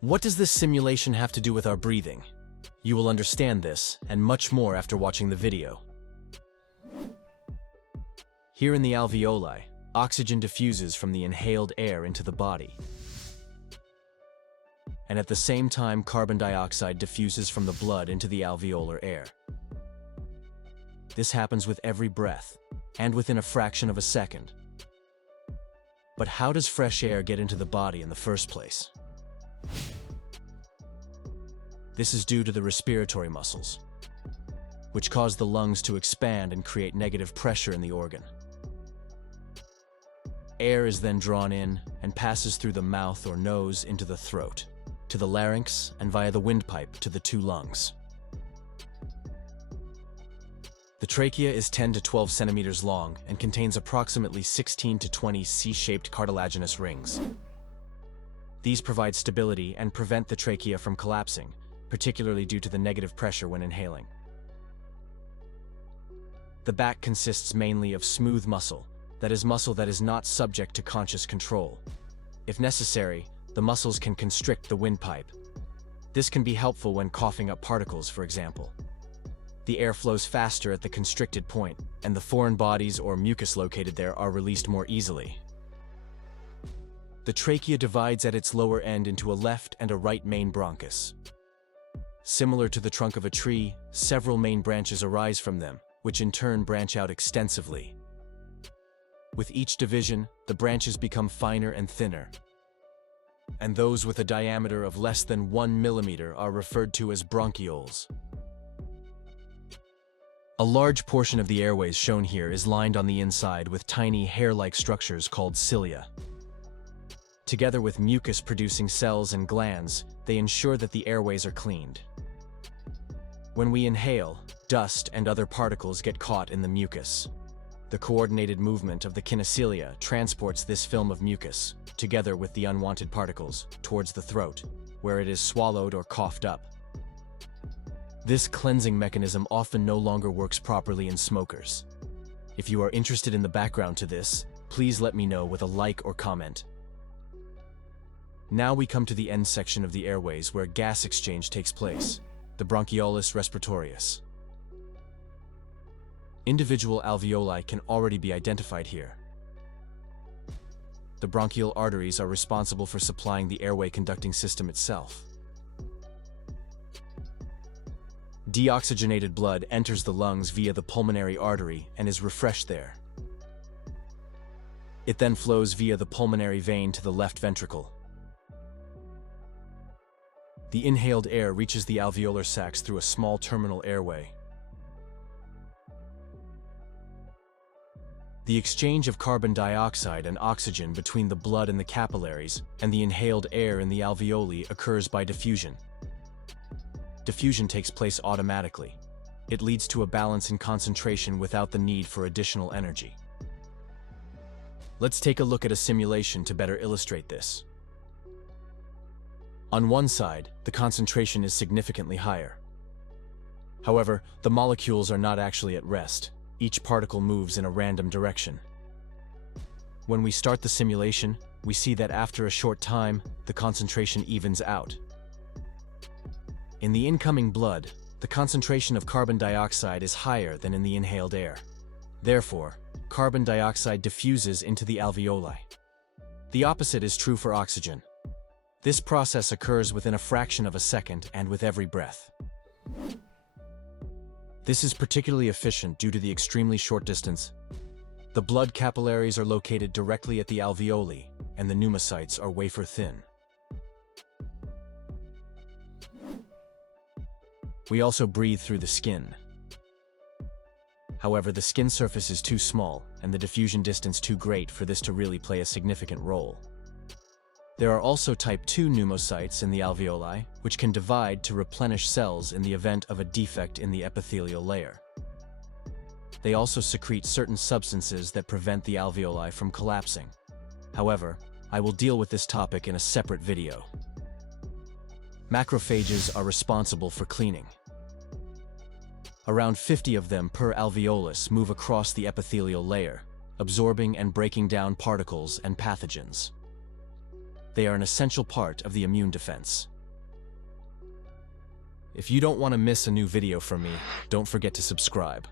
What does this simulation have to do with our breathing? You will understand this and much more after watching the video. Here in the alveoli, oxygen diffuses from the inhaled air into the body. And at the same time, carbon dioxide diffuses from the blood into the alveolar air. This happens with every breath, and within a fraction of a second. But how does fresh air get into the body in the first place? This is due to the respiratory muscles, which cause the lungs to expand and create negative pressure in the organ. Air is then drawn in and passes through the mouth or nose into the throat, to the larynx, and via the windpipe to the two lungs. The trachea is 10 to 12 centimeters long and contains approximately 16 to 20 C-shaped cartilaginous rings. These provide stability and prevent the trachea from collapsing, particularly due to the negative pressure when inhaling. The back consists mainly of smooth muscle that is not subject to conscious control. If necessary, the muscles can constrict the windpipe. This can be helpful when coughing up particles, for example. The air flows faster at the constricted point, and the foreign bodies or mucus located there are released more easily. The trachea divides at its lower end into a left and a right main bronchus. Similar to the trunk of a tree, several main branches arise from them, which in turn branch out extensively. With each division, the branches become finer and thinner, and those with a diameter of less than 1 millimeter are referred to as bronchioles. A large portion of the airways shown here is lined on the inside with tiny hair-like structures called cilia. Together with mucus-producing cells and glands, they ensure that the airways are cleaned. When we inhale, dust and other particles get caught in the mucus. The coordinated movement of the kinocilia transports this film of mucus, together with the unwanted particles, towards the throat, where it is swallowed or coughed up. This cleansing mechanism often no longer works properly in smokers. If you are interested in the background to this, please let me know with a like or comment. Now we come to the end section of the airways where gas exchange takes place, the bronchiolis respiratorius. Individual alveoli can already be identified here. The bronchial arteries are responsible for supplying the airway conducting system itself. Deoxygenated blood enters the lungs via the pulmonary artery and is refreshed there. It then flows via the pulmonary vein to the left ventricle. The inhaled air reaches the alveolar sacs through a small terminal airway. The exchange of carbon dioxide and oxygen between the blood and the capillaries and the inhaled air in the alveoli occurs by diffusion. Diffusion takes place automatically. It leads to a balance in concentration without the need for additional energy. Let's take a look at a simulation to better illustrate this. On one side, the concentration is significantly higher. However, the molecules are not actually at rest. Each particle moves in a random direction. When we start the simulation, we see that after a short time, the concentration evens out. In the incoming blood, the concentration of carbon dioxide is higher than in the inhaled air. Therefore, carbon dioxide diffuses into the alveoli. The opposite is true for oxygen. This process occurs within a fraction of a second and with every breath. This is particularly efficient due to the extremely short distance. The blood capillaries are located directly at the alveoli, and the pneumocytes are wafer thin. We also breathe through the skin. However, the skin surface is too small and the diffusion distance too great for this to really play a significant role. There are also type 2 pneumocytes in the alveoli, which can divide to replenish cells in the event of a defect in the epithelial layer. They also secrete certain substances that prevent the alveoli from collapsing. However, I will deal with this topic in a separate video. Macrophages are responsible for cleaning. Around 50 of them per alveolus move across the epithelial layer, absorbing and breaking down particles and pathogens. They are an essential part of the immune defense. If you don't want to miss a new video from me, don't forget to subscribe.